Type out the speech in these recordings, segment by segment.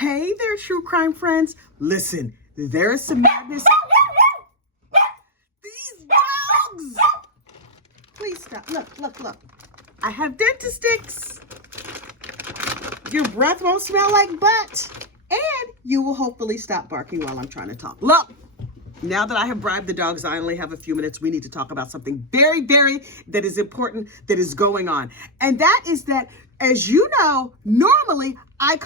Hey there, true crime friends. Listen, there is some madness. These dogs! Please stop. Look. I have dentist sticks. Your breath won't smell like butt. And you will hopefully stop barking while I'm trying to talk. Look, now that I have bribed the dogs, I only have a few minutes. We need to talk about something very, very that is important that is going on. And that is that, as you know, normally I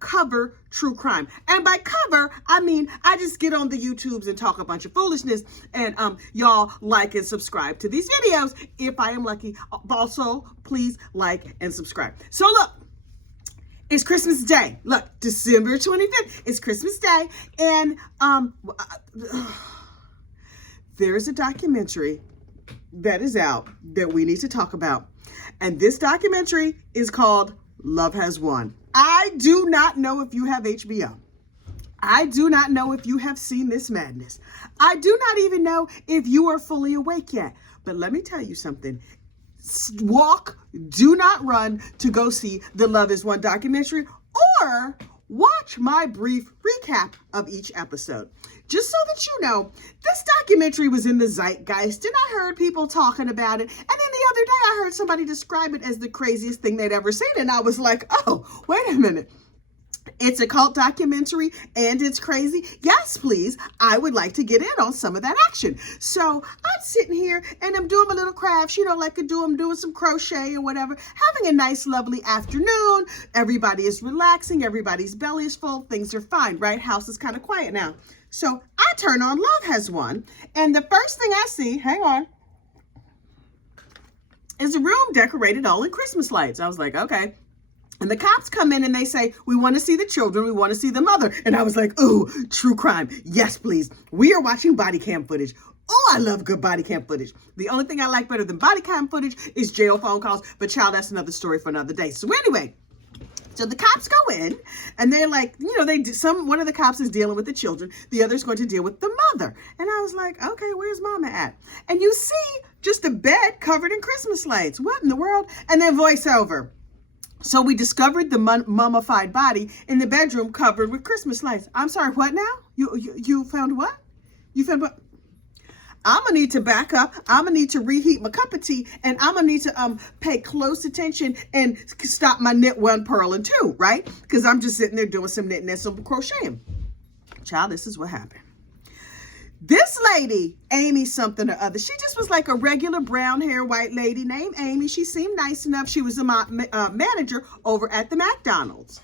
cover true crime. And by cover, I mean, I just get on the YouTubes and talk a bunch of foolishness, and y'all like and subscribe to these videos if I am lucky. Also, please like and subscribe. So look, it's Christmas Day. Look, December 25th. It's Christmas Day, and there's a documentary that is out that we need to talk about. And this documentary is called Love Has Won. I do not know if you have HBO. I do not know if you have seen this madness. I do not even know if you are fully awake yet. But let me tell you something. Walk, do not run to go see the Love Has Won documentary, or watch my brief recap of each episode. Just so that you know, this documentary was in the zeitgeist, and I heard people talking about it. And then the other day, I heard somebody describe it as the craziest thing they'd ever seen. And I was like, oh, wait a minute. It's a cult documentary and it's crazy. Yes, please. I would like to get in on some of that action. So I'm sitting here and I'm doing my little crafts, you know, like I do. I'm doing some crochet or whatever, having a nice, lovely afternoon. Everybody is relaxing. Everybody's belly is full. Things are fine, right? House is kind of quiet now. So I turn on Love Has Won. And the first thing I see, hang on, is a room decorated all in Christmas lights. I was like, okay. And the cops come in and they say, we want to see the children. We want to see the mother. And I was like, ooh, true crime. Yes, please. We are watching body cam footage. Oh, I love good body cam footage. The only thing I like better than body cam footage is jail phone calls. But child, that's another story for another day. So anyway, so the cops go in and they're like, you know, one of the cops is dealing with the children. The other's going to deal with the mother. And I was like, okay, where's mama at? And you see just a bed covered in Christmas lights. What in the world? And then voiceover. So we discovered the mummified body in the bedroom covered with Christmas lights. I'm sorry, what now? You found what? You found what? I'm going to need to back up. I'm going to need to reheat my cup of tea, and I'm going to need to pay close attention and stop my knit one, purl and two, right? Because I'm just sitting there doing some knitting and some crocheting. Child, this is what happened. This lady, Amy something or other, she just was like a regular brown hair white lady named Amy. She seemed nice enough. She was a manager over at the McDonald's.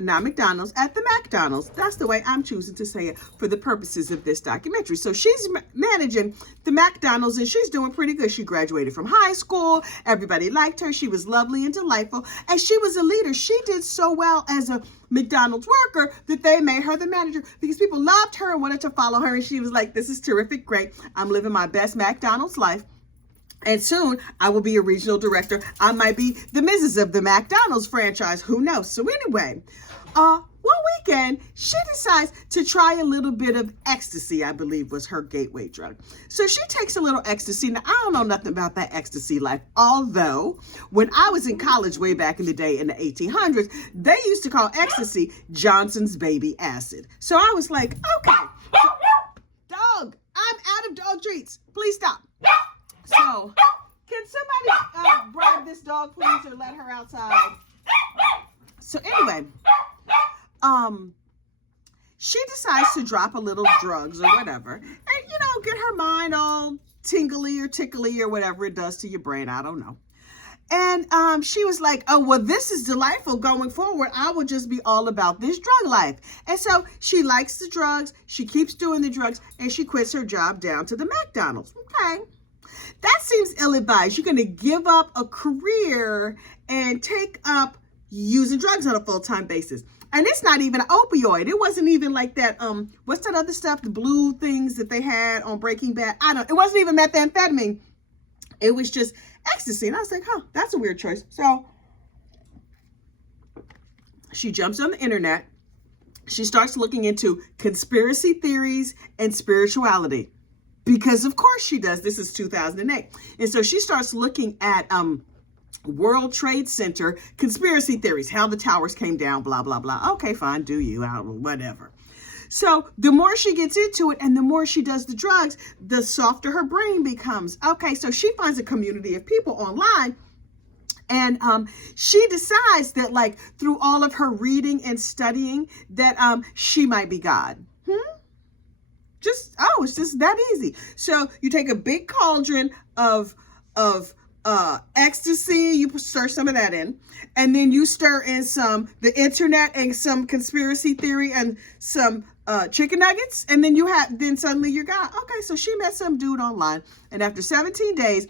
Not McDonald's, at the McDonald's. That's the way I'm choosing to say it for the purposes of this documentary. So she's managing the McDonald's and she's doing pretty good. She graduated from high school. Everybody liked her. She was lovely and delightful. And she was a leader. She did so well as a McDonald's worker that they made her the manager because people loved her and wanted to follow her. And she was like, this is terrific, great. I'm living my best McDonald's life. And soon I will be a regional director. I might be the Mrs. of the McDonald's franchise. Who knows? So anyway, one weekend, she decides to try a little bit of ecstasy, I believe was her gateway drug. So she takes a little ecstasy. Now, I don't know nothing about that ecstasy life. Although, when I was in college way back in the day in the 1800s, they used to call ecstasy Johnson's baby acid. So I was like, okay, dog, I'm out of dog treats. Please stop. So, can somebody bribe this dog, please, or let her outside? So anyway, she decides to drop a little drugs or whatever, and, you know, get her mind all tingly or tickly or whatever it does to your brain. I don't know. And she was like, oh, well, this is delightful going forward. I will just be all about this drug life. And so she likes the drugs. She keeps doing the drugs, and she quits her job down to the McDonald's. Okay. That seems ill-advised. You're going to give up a career and take up using drugs on a full-time basis. And it's not even an opioid. It wasn't even like that, what's that other stuff, the blue things that they had on Breaking Bad? It wasn't even methamphetamine. It was just ecstasy. And I was like, huh, that's a weird choice. So she jumps on the internet. She starts looking into conspiracy theories and spirituality. Because of course she does. This is 2008. And so she starts looking at World Trade Center conspiracy theories, how the towers came down, blah, blah, blah. Okay, fine, do you, whatever. So the more she gets into it and the more she does the drugs, the softer her brain becomes. Okay, so she finds a community of people online, and she decides that, like, through all of her reading and studying, that she might be God. It's just that easy. So you take a big cauldron of ecstasy, you stir some of that in, and then you stir in the internet and some conspiracy theory and some chicken nuggets, and then suddenly you're God. Okay, so she met some dude online, and after 17 days,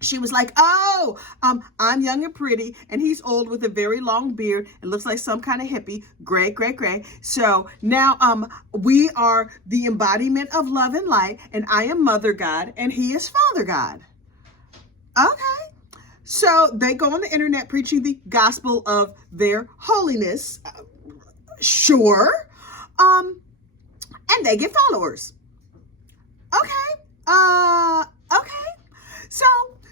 she was like, oh, I'm young and pretty, and he's old with a very long beard and looks like some kind of hippie. Great. So now we are the embodiment of love and light, and I am Mother God, and he is Father God. Okay. So they go on the internet preaching the gospel of their holiness. Sure. And they get followers. Okay. Okay. So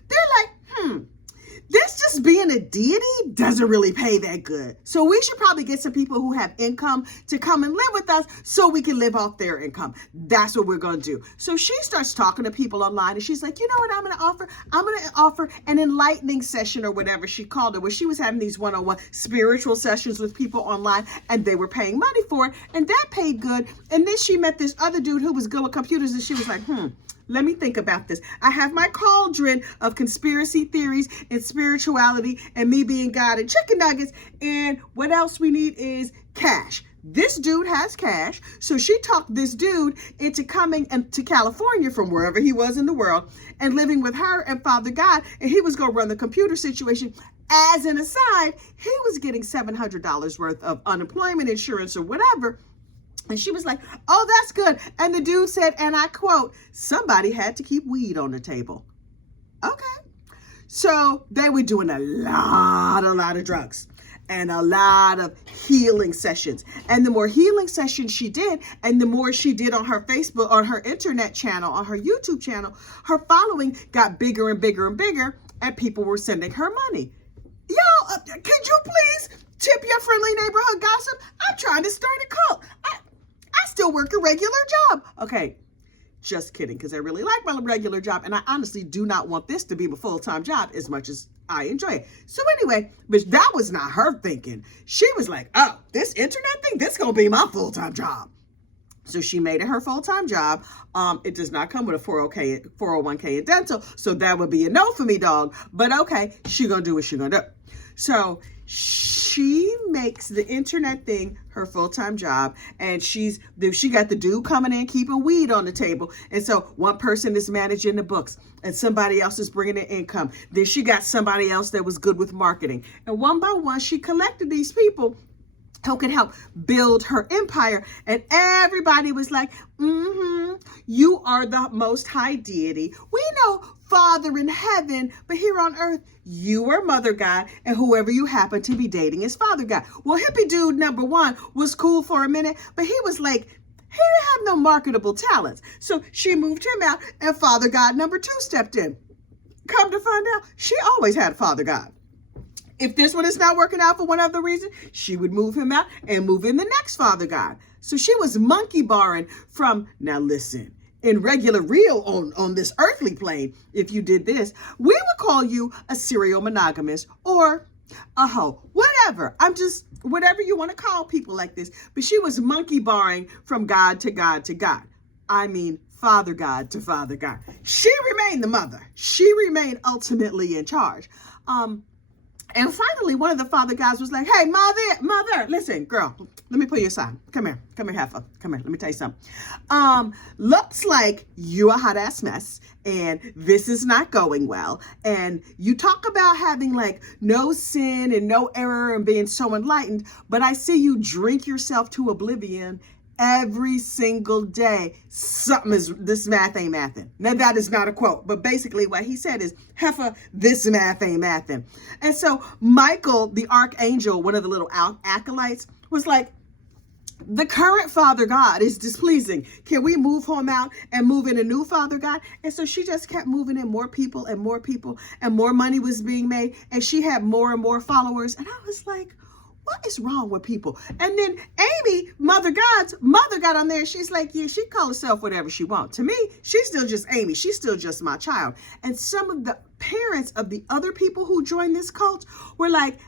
they're like, this just being a deity doesn't really pay that good. So we should probably get some people who have income to come and live with us so we can live off their income. That's what we're going to do. So she starts talking to people online, and she's like, you know what I'm going to offer? I'm going to offer an enlightening session, or whatever she called it, where she was having these one-on-one spiritual sessions with people online, and they were paying money for it, and that paid good. And then she met this other dude who was good with computers, and she was like, let me think about this. I have my cauldron of conspiracy theories and spirituality and me being God and chicken nuggets. And what else we need is cash. This dude has cash. So she talked this dude into coming to California from wherever he was in the world and living with her and Father God. And he was going to run the computer situation. As an aside, he was getting $700 worth of unemployment insurance or whatever. And she was like, oh, that's good. And the dude said, and I quote, somebody had to keep weed on the table. Okay. So they were doing a lot of drugs and a lot of healing sessions. And the more healing sessions she did, and the more she did on her Facebook, on her internet channel, on her YouTube channel, her following got bigger and bigger and bigger, and people were sending her money. Yo, could you please tip your friendly neighborhood gossip? I'm trying to start a cult. I still work a regular job. Okay, just kidding, because I really like my regular job, and I honestly do not want this to be my full-time job as much as I enjoy it. So anyway, but that was not her thinking. She was like, oh, this internet thing, this gonna be my full-time job. So she made it her full-time job. It does not come with a 401k and dental, so that would be a no for me, dog. But okay, she gonna do what she gonna do. So she makes the internet thing her full-time job, and she got the dude coming in keeping weed on the table, and so one person is managing the books and somebody else is bringing in income. Then she got somebody else that was good with marketing, and one by one she collected these people who could help build her empire. And everybody was like, you are the most high deity. We know Father in heaven, but here on earth, you are Mother God, and whoever you happen to be dating is Father God. Well, hippie dude number one was cool for a minute, but he was like, he didn't have no marketable talents. So she moved him out, and Father God number two stepped in. Come to find out, she always had Father God. If this one is not working out for one other reason, she would move him out and move in the next Father God. So she was monkey barring from, now listen, in regular real on this earthly plane, if you did this, we would call you a serial monogamist or a hoe, whatever. Whatever you want to call people like this. But she was monkey barring from God to God to God. I mean, Father God to Father God. She remained the mother. She remained ultimately in charge. And finally, one of the Father guys was like, hey, mother, listen, girl, let me put you aside. Come here, heifer. Come here, let me tell you something. Looks like you a hot ass mess, and this is not going well. And you talk about having like no sin and no error and being so enlightened, but I see you drink yourself to oblivion every single day. This math ain't mathin'. Now that is not a quote, but basically what he said is, heifer, this math ain't mathin'. And so Michael, the archangel, one of the little acolytes, was like, The current Father God is displeasing. Can we move him out and move in a new Father God? And so she just kept moving in more people and more people, and more money was being made, and she had more and more followers. And I was like, what is wrong with people? And then Amy, Mother God's mother, got on there. She's like, yeah, she call herself whatever she wants. To me, she's still just Amy. She's still just my child. And some of the parents of the other people who joined this cult were like,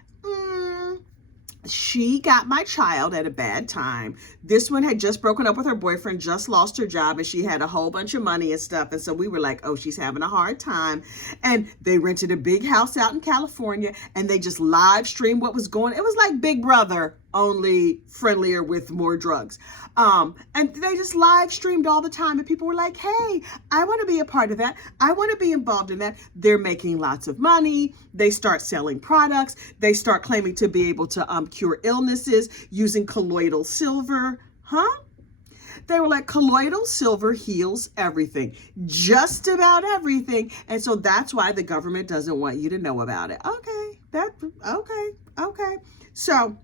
she got my child at a bad time. This one had just broken up with her boyfriend, just lost her job, and she had a whole bunch of money and stuff. And so we were like, oh, she's having a hard time. And they rented a big house out in California, and they just live streamed what was going on. It was like Big Brother, only friendlier with more drugs. And they just live streamed all the time, and people were like, hey, I want to be a part of that. I want to be involved in that. They're making lots of money. They start selling products. They start claiming to be able to cure illnesses using colloidal silver. They were like, colloidal silver heals everything, just about everything. And so that's why the government doesn't want you to know about it. Okay. So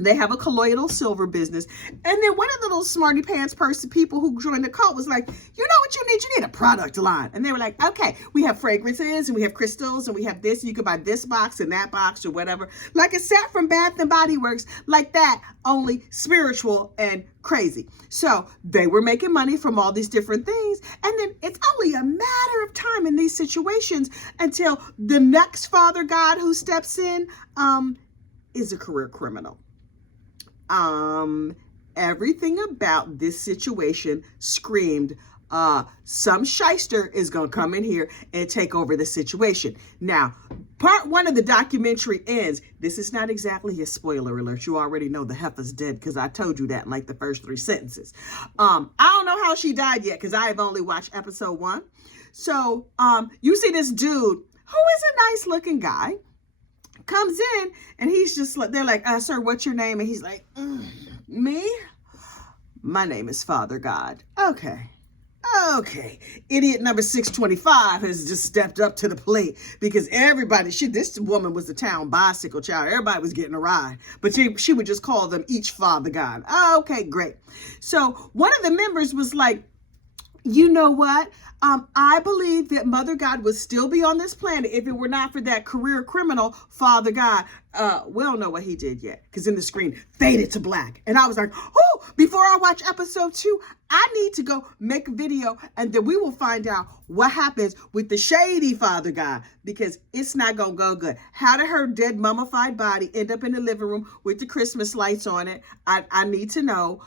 they have a colloidal silver business. And then one of the little smarty pants people who joined the cult was like, you know what you need? You need a product line. And they were like, okay, we have fragrances and we have crystals and we have this. You can buy this box and that box or whatever. Like a set from Bath and Body Works, like that, only spiritual and crazy. So they were making money from all these different things. And then it's only a matter of time in these situations until the next Father God who steps in is a career criminal. Everything about this situation screamed, some shyster is going to come in here and take over the situation. Now, part one of the documentary ends. This is not exactly a spoiler alert. You already know the heifer's dead because I told you that in like the first 3 sentences. I don't know how she died yet because I have only watched episode 1. So, you see this dude who is a nice looking guy comes in and he's just like, they're like, sir, what's your name? And he's like, me? My name is Father God. Okay. Idiot number 625 has just stepped up to the plate because everybody, this woman was the town bicycle child. Everybody was getting a ride, but she would just call them each Father God. Okay, great. So one of the members was like, you know what? I believe that Mother God would still be on this planet if it were not for that career criminal, Father God. We don't know what he did yet because in the screen faded to black. And I was like, oh, before I watch episode 2, I need to go make a video and then we will find out what happens with the shady Father God because it's not going to go good. How did her dead mummified body end up in the living room with the Christmas lights on it? I need to know.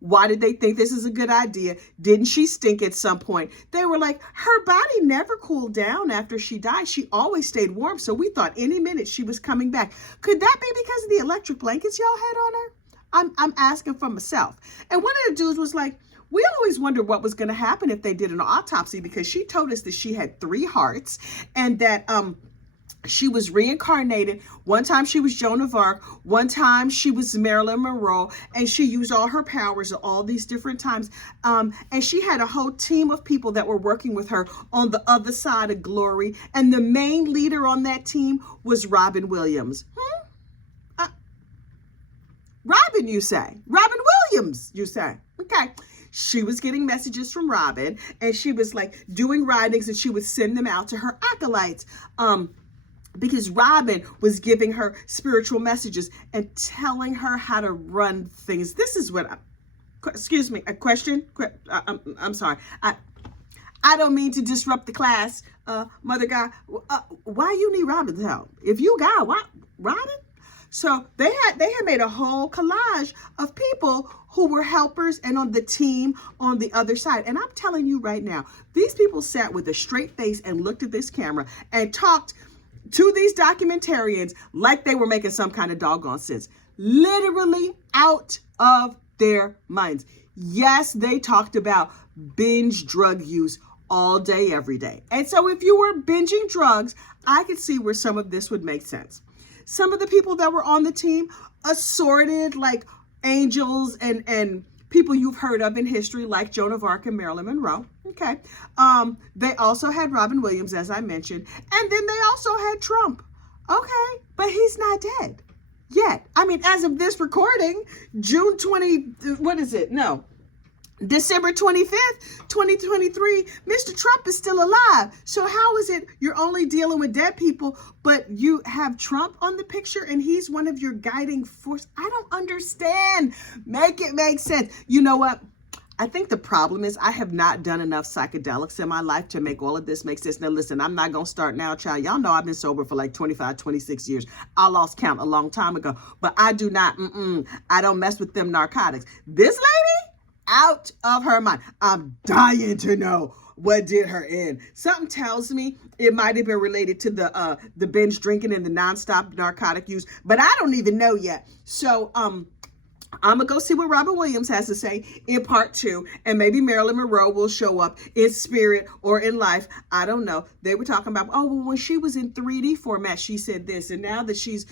Why did they think this is a good idea? Didn't she stink at some point? They were like, her body never cooled down after she died. She always stayed warm. So we thought any minute she was coming back. Could that be because of the electric blankets y'all had on her? I'm asking for myself. And one of the dudes was like, we always wondered what was going to happen if they did an autopsy because she told us that she had 3 hearts and that, she was reincarnated. One time she was Joan of Arc. One time she was Marilyn Monroe. And she used all her powers at all these different times. And she had a whole team of people that were working with her on the other side of glory. And the main leader on that team was Robin Williams. Robin, you say? Robin Williams, you say? Okay. She was getting messages from Robin. And she was like doing writings and she would send them out to her acolytes. Because Robin was giving her spiritual messages and telling her how to run things. This is what, excuse me, a question? I'm sorry. I don't mean to disrupt the class, Mother God. Why you need Robin's help? If you got what, Robin? So they had made a whole collage of people who were helpers and on the team on the other side. And I'm telling you right now, these people sat with a straight face and looked at this camera and talked to these documentarians like they were making some kind of doggone sense. Literally out of their minds. Yes, they talked about binge drug use all day, every day. And so if you were binging drugs, I could see where some of this would make sense. Some of the people that were on the team, assorted like angels and people you've heard of in history like Joan of Arc and Marilyn Monroe. Okay. They also had Robin Williams, as I mentioned. And then they also had Trump. Okay. But he's not dead. yet. I mean, as of this recording, June 20, what is it? No, December 25th, 2023, Mr. Trump is still alive. So how is it you're only dealing with dead people, but you have Trump on the picture and he's one of your guiding force? I don't understand. Make it make sense. You know what? I think the problem is I have not done enough psychedelics in my life to make all of this make sense. Now, listen, I'm not going to start now, child. Y'all know I've been sober for like 25, 26 years. I lost count a long time ago, but I do not, I don't mess with them narcotics. This lady, out of her mind. I'm dying to know what did her in. Something tells me it might have been related to the binge drinking and the nonstop narcotic use, but I don't even know yet. So, I'm gonna go see what Robin Williams has to say in part 2, and maybe Marilyn Monroe will show up in spirit or in life. I don't know. They were talking about, oh, well, when she was in 3D format, she said this, and now that she's,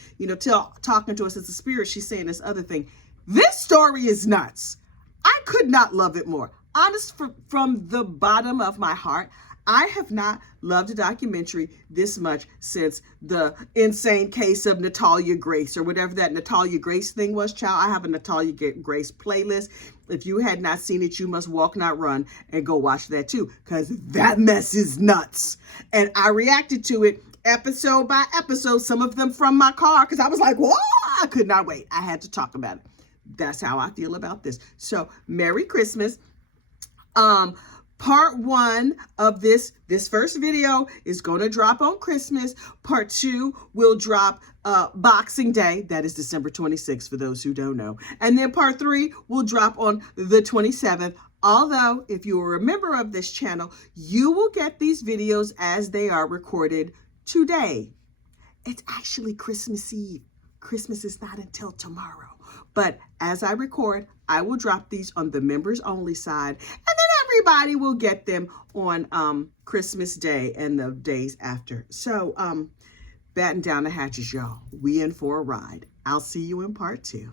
talking to us as a spirit, she's saying this other thing. This story is nuts. I could not love it more. Honest, from the bottom of my heart, I have not loved a documentary this much since the insane case of Natalia Grace, or whatever that Natalia Grace thing was, child. I have a Natalia Grace playlist. If you had not seen it, you must walk, not run, and go watch that too, because that mess is nuts. And I reacted to it episode by episode, some of them from my car, because I was like, whoa, I could not wait. I had to talk about it. That's how I feel about this. So Merry Christmas. Part 1 of this first video is going to drop on Christmas. Part 2 will drop Boxing Day. That is December 26th for those who don't know. And then part 3 will drop on the 27th. Although, if you are a member of this channel, you will get these videos as they are recorded today. It's actually Christmas Eve. Christmas is not until tomorrow. But as I record, I will drop these on the members only side, and then everybody will get them on Christmas Day and the days after. So batten down the hatches, y'all. We in for a ride. I'll see you in part 2.